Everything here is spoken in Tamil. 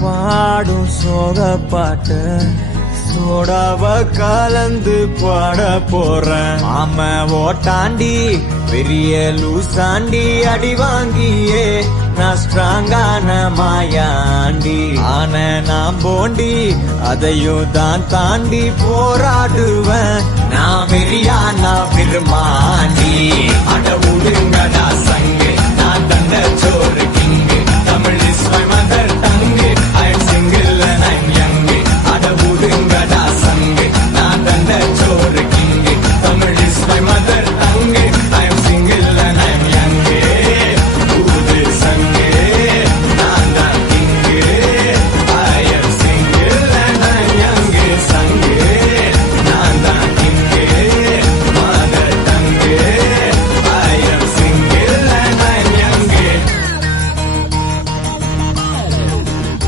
பாடும் சோக பாட்டு சோடாவ கலந்து பாட போறேன். ஆம ஓட்டாண்டி பெரிய லூசாண்டி அடி வாங்கியே நான் ஸ்ட்ராங்கான மாயாண்டி. ஆன நான் போண்டி அதையும் தான் தாண்டி போராடுவேன். நான் வெறியா நான் விரும்மாண்டி. அட உடுங்கடா சங்கு நான் தந்த சோறு கிங்கு தமிழ் இஸ் மை